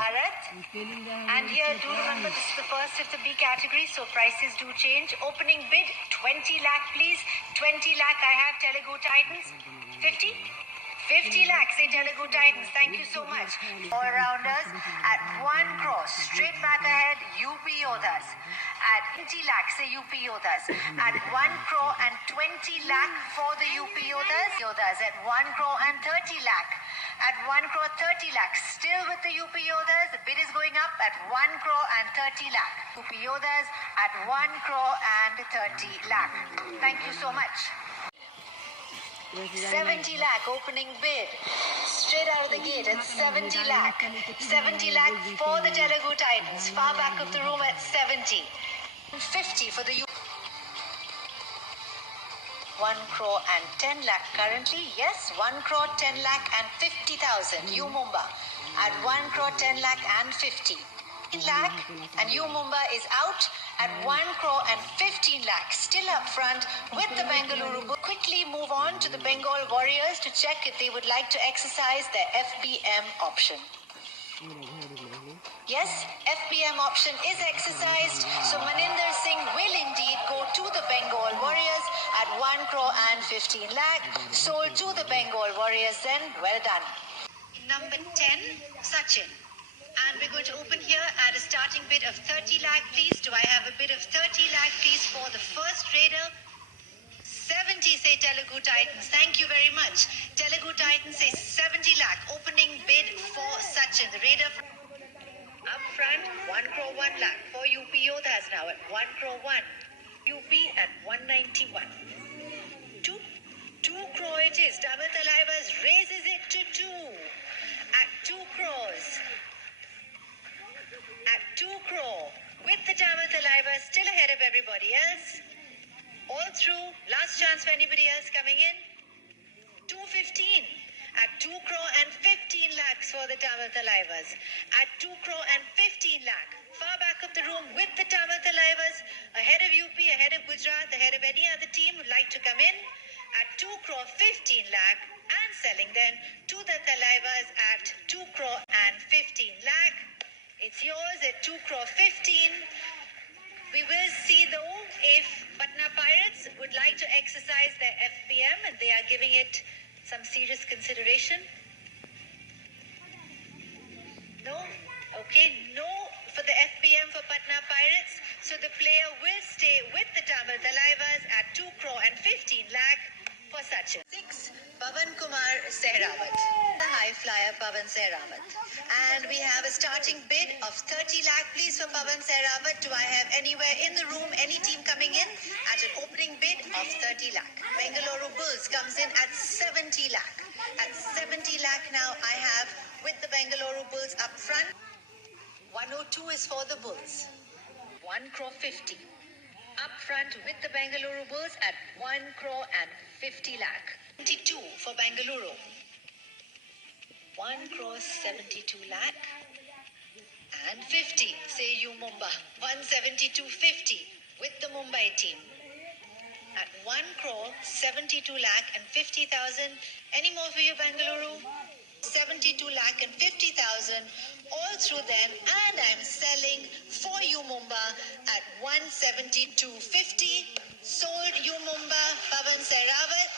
Bharat. And here, do remember this is the first of the B category, so prices do change. Opening bid 20 lakh, please. 20 lakh, I have Telugu Titans. 50? 50 lakhs, say Telugu Titans. Thank you so much. All-rounders at 1 crore. Straight back ahead, UP Yodhas. At 20 lakhs, say UP Yodhas. At 1 crore and 20 lakh for the UP Yodhas. Yodhas at 1 crore and 30 lakh. At 1 crore 30 lakh. Still with the UP Yodhas. The bid is going up at 1 crore and 30 lakh. UP Yodhas at 1 crore and 30 lakh. Thank you so much. 70 lakh opening bid. Straight out of the gate at 70 lakh. 70 lakh for the Telugu Titans. Far back of the room at 70. 50 for the 1 crore and 10 lakh currently. Yes, 1 crore 10 lakh and 50,000. U Mumbai at 1 crore 10 lakh and 50 lakh, and U Mumbai is out at 1 crore and 15 lakh. Still up front with the Bengaluru Bulls. Quickly move on to the Bengal Warriors to check if they would like to exercise their FBM option. Yes, FBM option is exercised, so Maninder Singh will indeed go to the Bengal Warriors at 1 crore and 15 lakh. Sold to the Bengal Warriors then. Well done. Number 10, Sachin. And we're going to open here at a starting bid of 30 lakh, please. Do I have a bid of 30 lakh, please, for the first raider? 70 say Telugu Titans. Thank you very much. Telugu Titans say 70 lakh. Opening bid for Sachin, the raider. Up front, 1 crore 1 lakh for UP Yodhas now at 1 crore 1. UP at 191. 2 crore it is. Tamil Talibas raises it to 2 at 2 crores. At 2 crore with the Tamil Talibas still ahead of everybody else. All through. Last chance for anybody else coming in. 215 at 2 crore and 15 lakhs for the Tamil Talibas. At 2 crore and 15 lakh. Far back of the room with the Tamil Talibas. Ahead of UP, ahead of Gujarat, ahead of any other team who'd like to come in. At 2 crore 15 lakh. And selling then to the Talibas at 2 crore and 15 lakh. It's yours at 2 crore 15. We will see though if Patna Pirates would like to exercise their FBM, and they are giving it some serious consideration. No? Okay, no for the FBM for Patna Pirates. So the player will stay with the Tamil Talibas at 2 crore and 15 lakh for Sachin. 6, Pavan Kumar Sehrawat. The high flyer Pavan Sehrawat. And we have a starting bid of 30 lakh, please, for Pavan Sehrawat. Do I have anywhere in the room, any team coming in at an opening bid of 30 lakh? Bengaluru Bulls comes in at 70 lakh. At 70 lakh now I have with the Bengaluru Bulls up front. 102 is for the Bulls. 1 crore 50. Up front with the Bengaluru Bulls at 1 crore and 50 lakh. 22 for Bengaluru. 1 crore 72 lakh. And 50, say U Mumbai. 172.50 with the Mumbai team. At 1 crore 72 lakh and 50,000. Any more for you, Bengaluru? 72 lakh and 50,000 all through them, and I'm selling for U Mumbai at 172.50. Sold U Mumbai, Pavan Sehrawat.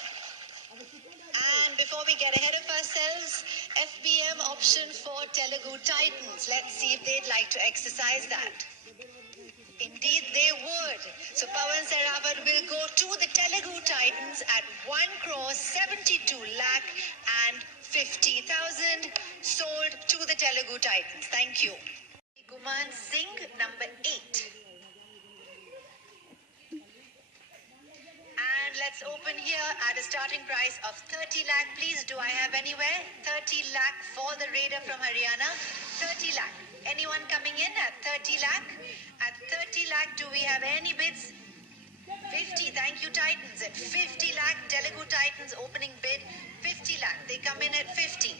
And before we get ahead of ourselves, FBM option for Telugu Titans. Let's see if they'd like to exercise that. Indeed they would. So Pavan Sehrawat will go to the Telugu Titans at 1 crore 72 lakh and 50,000. Sold to the Telugu Titans. Thank you. Guman Singh, number 8. And let's open here at a starting price of 30 lakh. Please, do I have anywhere? 30 lakh for the raider from Haryana. 30 lakh. Anyone coming in at 30 lakh? At 30 lakh, do we have any bids? 50. Thank you, Titans. At 50 lakh, Telugu Titans opening bid. 50 lakh. They come in at 50.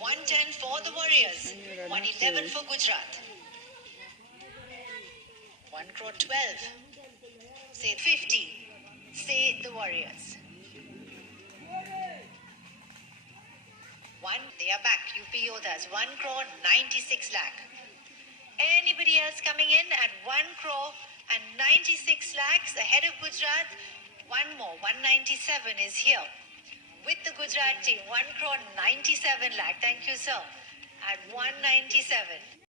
110 for the Warriors. 111 for Gujarat. 1 crore 12. Say 50. Say the Warriors. They are back. UP Yodhas, 1 crore 96 lakh. Anybody else coming in at 1 crore and 96 lakhs ahead of Gujarat? One more, 197 is here. With the Gujarat team, 1 crore 97 lakh. Thank you, sir. At 197.